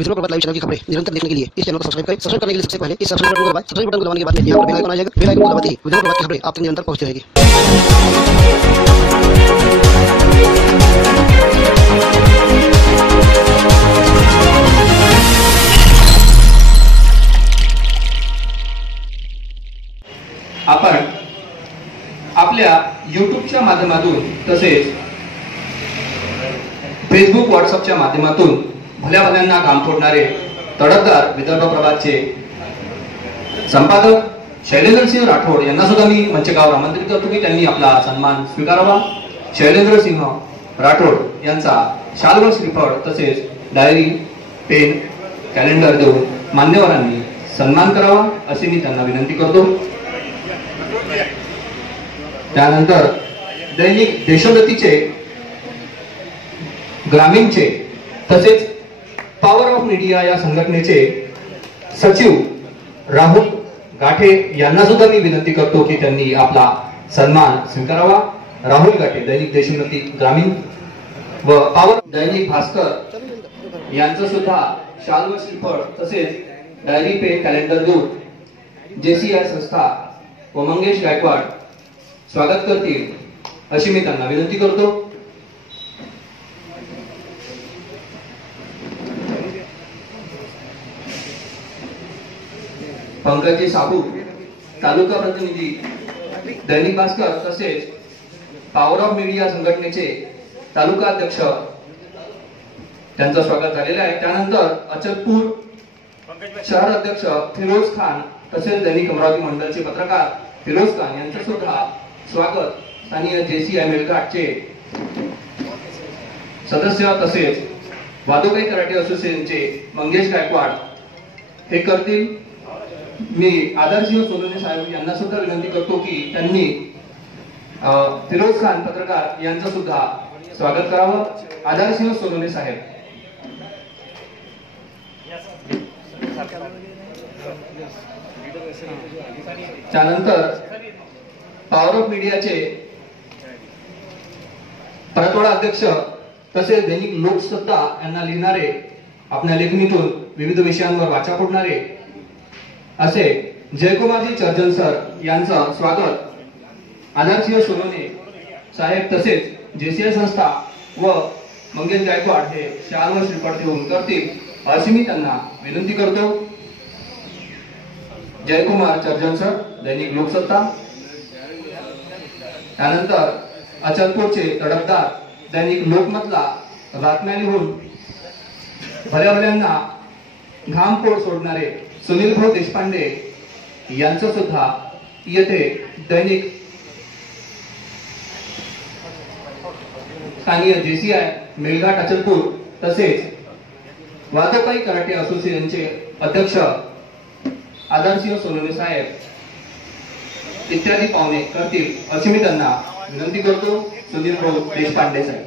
विदर्भ प्रभात live channel की खबरें निरंतर देखने के लिए इस चैनल को सब्सक्राइब करें। सब्सक्राइब करने के लिए सबसे पहले इस सब्सक्राइब बटन को दबाएं। सब्सक्राइब बटन को दबाने के बाद यहाँ पर बेल आइकन आ जाएगा। बेल आइकन को दबाते ही विदर्भ प्रभात की खबरें आप तक निरंतर पहुंचती रहेगी। आपण आपल्या यूट्यूबच्या माध्यमातून तसेच फेसबुक व्हॉट्सअपच्या माध्यमातून भल्या भल्यांना काम फोडणारे तडफदार विदर्भ प्रभातचे संपादक शैलेंद्रसिंह राठोड यांना सुद्धा मी मंचकावर आमंत्रित करतो की त्यांनी आपला सन्मान स्वीकारावा। शैलेंद्रसिंह राठोड यांचा शाल व श्रीफळ तसेच डायरी पेन कॅलेंडर देऊन मान्यवरांनी सन्मान करावा अशी मी त्यांना विनंती करतो। त्यानंतर दैनिक देशोन्नतीचे ग्रामीणचे तसेच पॉवर ऑफ मीडिया या संघटनेचे सचिव राहुल गाठे यांना सुद्धा मी विनंती करतो की त्यांनी आपला सन्मान स्वीकारावा। राहुल गाठे दैनिक देशोन्नती ग्रामीण व पॉवर दैनिक भास्कर यांचं सुद्धा शाल व श्रीफळ तसेच डायरी पेन कॅलेंडर देऊन जेसीआय संस्था व मंगेश गायकवाड स्वागत करतील अशी मी त्यांना विनंती करतो। पंकजी साबू तालुका प्रतिनिधी दैनिक भास्कर तसेच पॉवर ऑफ मीडिया संघटनेचे तालुका अध्यक्ष त्यांचं स्वागत झालेलं आहे। त्यानंतर अचलपूर शहर अध्यक्ष फिरोज खान तसेच दैनिक अमरावती मंडळचे पत्रकार फिरोज खान यांचं सुद्धा स्वागत स्थानीय जेसीआय मेळघाटचे सदस्य तसेच वादोकाई कराटे असोसिएशनचे मंगेश गायकवाड हे करतील। मी आदर्शसिंह सोलोने साहेब यांना सुद्धा विनंती करतो की त्यांनी फिरोज खान पत्रकार यांचं सुद्धा स्वागत करावं। आदर्शसिंह सोलोने साहेब। त्यानंतर पॉवर ऑफ मीडियाचे परतवाडा अध्यक्ष तसेच दैनिक लोकसत्ता यांना लिहिणारे आपल्या लेखणीतून विविध विषयांवर वाचा फोडणारे असे जयकुमारजी चर्जन सर यांचं स्वागत आदर्शसिंह सोलोने साहेब तसेच जेसीआय संस्था व मंगेश गायकवाड हे शाल व श्रीफळ देऊन करतील अशी मी त्यांना विनंती करतो। जयकुमार चर्जन सर दैनिक लोकसत्ता। त्यानंतर अचलपूरचे तडफदार दैनिक लोकमतला बातम्या लिहून भल्या भल्यांना घामफोड सोडणारे सुनील भाऊ देशपांडे यांचं सुद्धा येथे दैनिक स्थानीय जेसीआय मेळघाट अचलपूर तसेच वादोकाई कराटे असोसिएशनचे अध्यक्ष आदर्शसिंह सोलोने साहेब इत्यादी पाहुणे करतील अशी मी त्यांना विनंती करतो। सुनील भाऊ देशपांडे साहेब।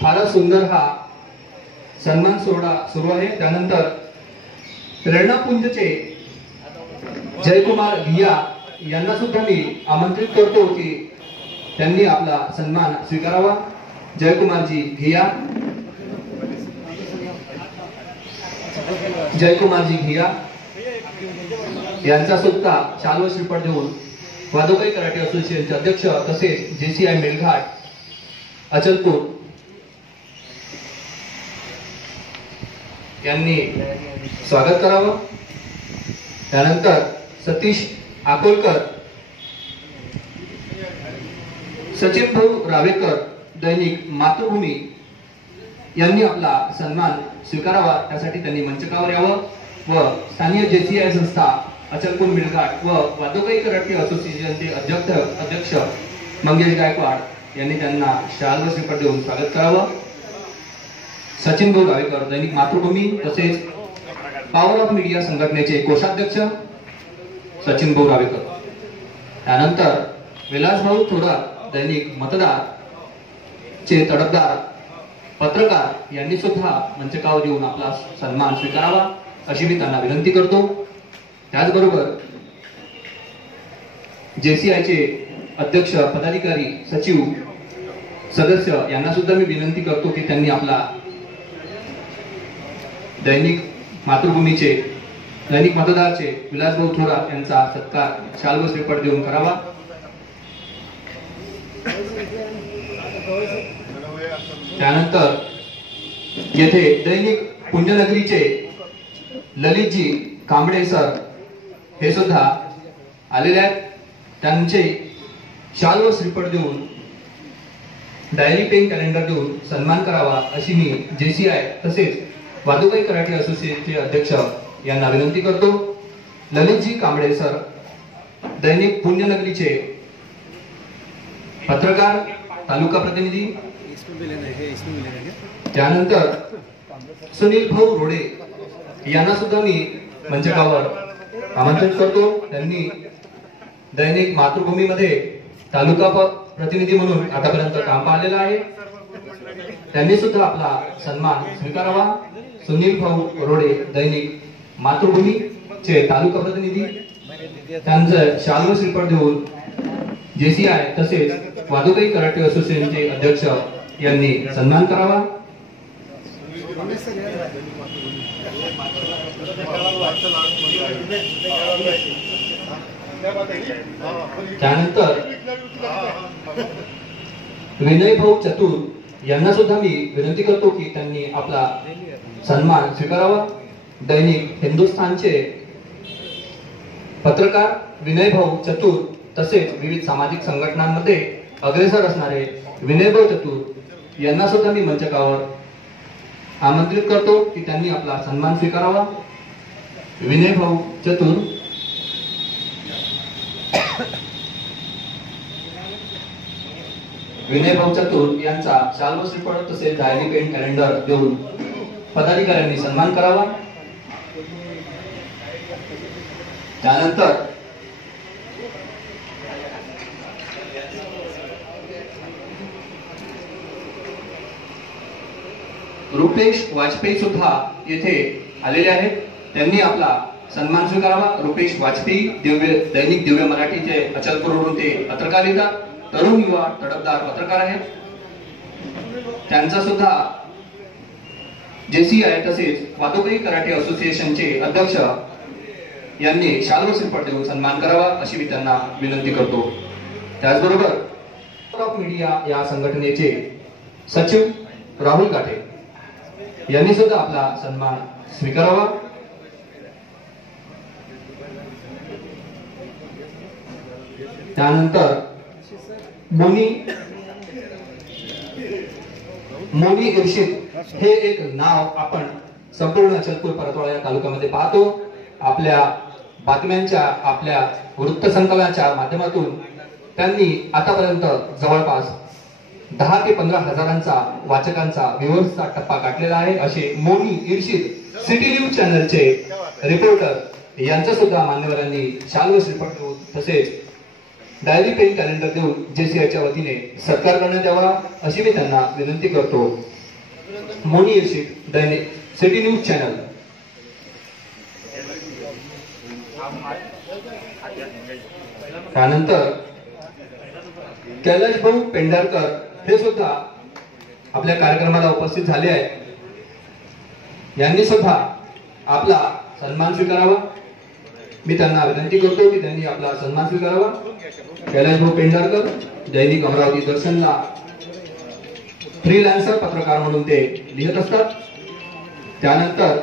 फारच सुंदर हा सन्मान सोहळा सुरू आहे। त्यानंतर प्रेरणापुंजचे जयकुमार घिया यांना सुद्धा मी आमंत्रित करतो की त्यांनी आपला सन्मान स्वीकारावा। जयकुमारजी घिया। जयकुमारजी घिया यांचा सुद्धा शाल व श्रीफळ देऊन वादोकाई कराटे असोसिएशनचे अध्यक्ष तसेच जेसीआय मेळघाट अचलपूर यांनी स्वागत करावं। त्यानंतर सतीश आकोलकर सचिन भाऊ रावेकर दैनिक मातृभूमी यांनी आपला सन्मान स्वीकारावा त्यासाठी त्यांनी मंचकावर यावं व स्थानीय जेसीआय संस्था अचलपूर मेळघाट व वादोकाई कराटे असोसिएशनचे अध्यक्ष मंगेश गायकवाड यांनी त्यांना शाल व श्रीफळ देऊन स्वागत करावं। सचिन भाऊ रावेकर दैनिक मातृभूमी तसेच पॉवर ऑफ मीडिया संघटनेचे कोषाध्यक्ष सचिन भाऊ रावेकर। त्यानंतर विलास भाऊ थोरात दैनिक मतदार चे तडफदार पत्रकार यांनी सुद्धा मंचकावर येऊन आपला सन्मान स्वीकारावा अशी मी त्यांना विनंती करतो। त्याचबरोबर जेसीआयचे अध्यक्ष पदाधिकारी सचिव सदस्य यांना सुद्धा मी विनंती करतो की त्यांनी आपला दैनिक मातृभूमीचे दैनिक मतदारचे विलासभाऊ थोरात यांचा सत्कार शाल व श्रीफळ देऊन करावा। त्यानंतर येथे दैनिक पुण्यनगरीचे ललितजी कांबळे सर हे सुद्धा आलेले आहेत। त्यांचे शाल व श्रीफळ देऊन डायरी पेन कॅलेंडर देऊन सन्मान करावा अशी मी JCI तसेच वादुगाई कराटे असोसिएशनचे अध्यक्ष यांना विनंती करतो। ललितजी कांबळे सर दैनिक पुण्यनगरीचे पत्रकार तालुका प्रतिनिधी। त्यानंतर सुनील भाऊ रोडे यांना सुद्धा मी मंचकावर आमंत्रित करतो। त्यांनी दैनिक मातृभूमीमध्ये तालुका प्रतिनिधी म्हणून आतापर्यंत काम पाहिलेलं आहे। त्यांनी सुद्धा आपला सन्मान स्वीकारावा। सुनील भाऊ रोडे दैनिक मातृभूमीचे तालुका प्रतिनिधी त्यांचं शाल व श्रीफळ देऊन JCI तसेच वादुगाई कराटे असोसिएशनचे अध्यक्ष यांनी सन्मान करावा। त्यानंतर विनय भाऊ चतुर यांना सुद्धा मी विनंती करतो की त्यांनी आपला सन्मान स्वीकारावा। दैनिक हिंदुस्थानचे पत्रकार विनय भाऊ चतुर तसेच विविध सामाजिक संघटनांमध्ये अग्रेसर असणारे विनय भाऊ चतुर यांना सुद्धा मी मंचकावर आमंत्रित करतो की त्यांनी आपला सन्मान स्वीकारावा। विनय भाऊ चतुर विनय भाऊ चतुर यांचा शाल व श्रीफळ तसेच डायरी पेन कॅलेंडर देऊन पदाधिकाऱ्यांनी सन्मान करावा। त्यानंतर रुपेश वाजपेयी सुद्धा येथे आलेले आहेत। त्यांनी आपला सन्मान स्वीकारावा। रुपेश वाजपेयी दैनिक दिव्य मराठीचे अचलपूरवरून ते पत्रकार येतात। तरुण युवा तडफदार पत्रकार आहेत। त्यांचा सुद्धा JCI तसेच वादुगाई कराटे असोसिएशनचे अध्यक्ष यांनी शाल व श्रीफळ देऊन सन्मान करावा अशी मी त्यांना विनंती करतो। त्याचबरोबर ऑफ मीडिया या संघटनेचे सचिव राहुल काटे यांनी सुद्धा आपला सन्मान स्वीकारावा। त्यानंतर मोनी इर्शिद हे एक नाव आपण संपूर्ण अचलपूर परतवाडा या तालुक्यामध्ये पाहतो। आपल्या बातम्यांच्या आपल्या वृत्तसंकलनाच्या माध्यमातून त्यांनी आतापर्यंत जवळपास 10 ते 15 हजारांचा वाचकांचा व्ह्यूअर्सचा टप्पा गाठलेला आहे। असे मोनी इर्शिद सिटी न्यूज चॅनलचे रिपोर्टर यांचा सुद्धा मान्यवरांनी शाल व श्रीफळ देऊन तसेच डायरी पेन कॅलेंडर देऊन JCIच्या वतीने सत्कार करण्यात यावा अशी मी त्यांना विनंती करतो। मोनी इर्शिद दैनिक सिटी न्यूज चॅनल। त्यानंतर कैलाश भाऊ पेंढारकर हे सुद्धा आपल्या कार्यक्रमाला उपस्थित झाले आहेत। यांनी सुद्धा आपला सन्मान स्वीकारावा। मी त्यांना विनंती करतो की त्यांनी आपला सन्मान स्वीकारावा। कैलाश भाऊ पेंढारकर दैनिक अमरावती दर्शनला फ्रीलान्सर पत्रकार म्हणून ते लिहित असतात। त्यानंतर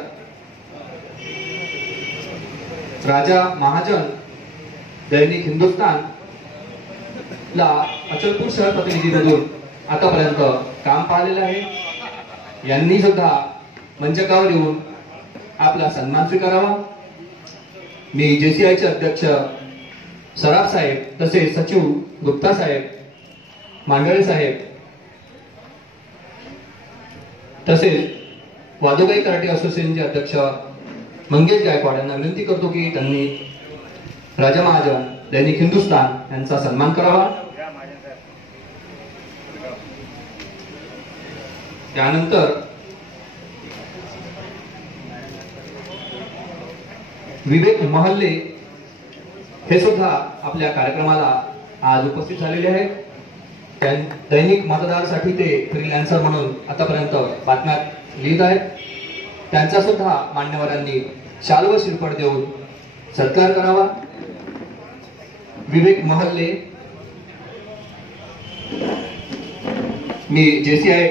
राजा महाजन दैनिक हिंदुस्थान ला अचलपूर शहर प्रतिनिधी म्हणून आतापर्यंत काम पाहिलेलं आहे। यांनी सुद्धा मंचकावर येऊन आपला सन्मान स्वीकारावा। मी JCIचे अध्यक्ष सराफ साहेब तसेच सचिव गुप्ता साहेब मांडळे साहेब तसेच वादुगाई कराटे असोसिएशनचे अध्यक्ष मंगेश गायकवाड यांना विनंती करतो की त्यांनी राजा महाजन दैनिक हिंदुस्थान यांचा सन्मान करावा। त्यानंतर विवेक महल्ले हे सुद्धा आपल्या कार्यक्रमाला आज उपस्थित झालेले आहेत। दैनिक मतदारसाठी ते फ्रीलॅन्सर म्हणून आतापर्यंत बातम्यात लिहित आहेत. त्यांचा सुद्धा मान्यवरांनी शाल व शिरपट देऊन सत्कार करावा. विवेक महल्ले, मी JCI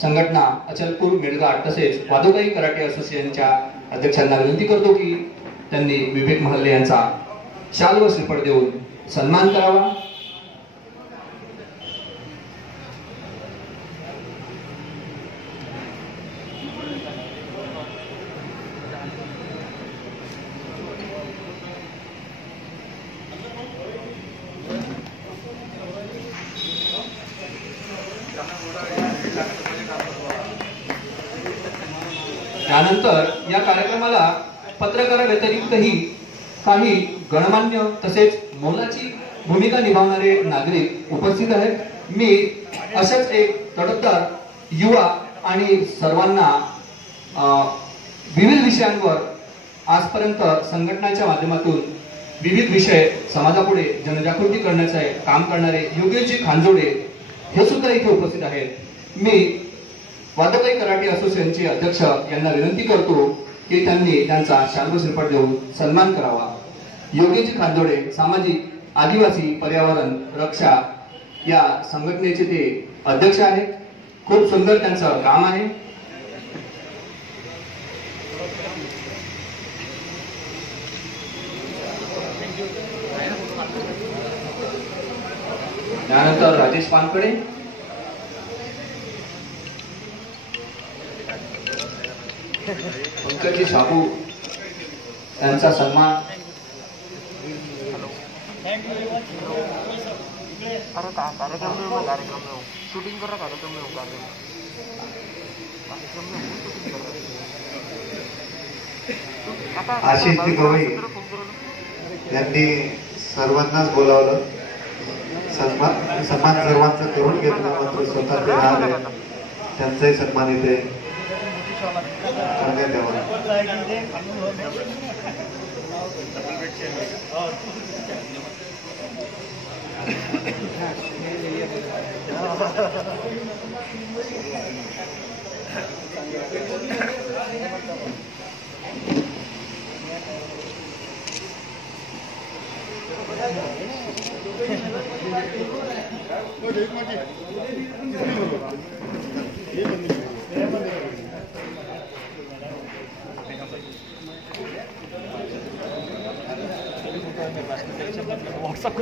संघटना अचलपूर मेळघाट तसेच वादोकाई कराटे असोसिएशनच्या अध्यक्षांना विनंती करतो की त्यांनी विवेक महल्ले यांचा शाल व श्रीफळ देऊन सन्मान करावा. त्यानंतर या कार्यक्रमाला पत्रकाराव्यतिरिक्तही काही गणमान्य तसेच मोलाची भूमिका निभावणारे नागरिक उपस्थित आहेत. मी अशाच एक तडफदार युवा आणि सर्वांना विविध विषयांवर आजपर्यंत संघटनाच्या माध्यमातून विविध विषय समाजापुढे जनजागृती करण्याचे काम करणारे योगेशजी खांजोडे हे सुद्धा इथे उपस्थित आहेत. मी वादोकाई कराटे असोसिएशनचे अध्यक्ष यांना विनंती करतो की त्यांनी त्यांचा शाल श्रीफळ देऊन सन्मान करावा. योगेशजी खांजोडे सामाजिक आदिवासी पर्यावरण रक्षा या संघटनेचे ते अध्यक्ष आहेत. खूप सुंदर त्यांचं काम आहे. त्यानंतर राजेश पानकडे, पंकजी साबू यांचा सन्मान. आशिष गवई यांनी सर्वांनाच बोलावलं. सन्मान सर्वांचा करून घेतला, मात्र स्वतः ते राहिले. त्यांचाही सन्मान इथे करण्यात यावा. WhatsApp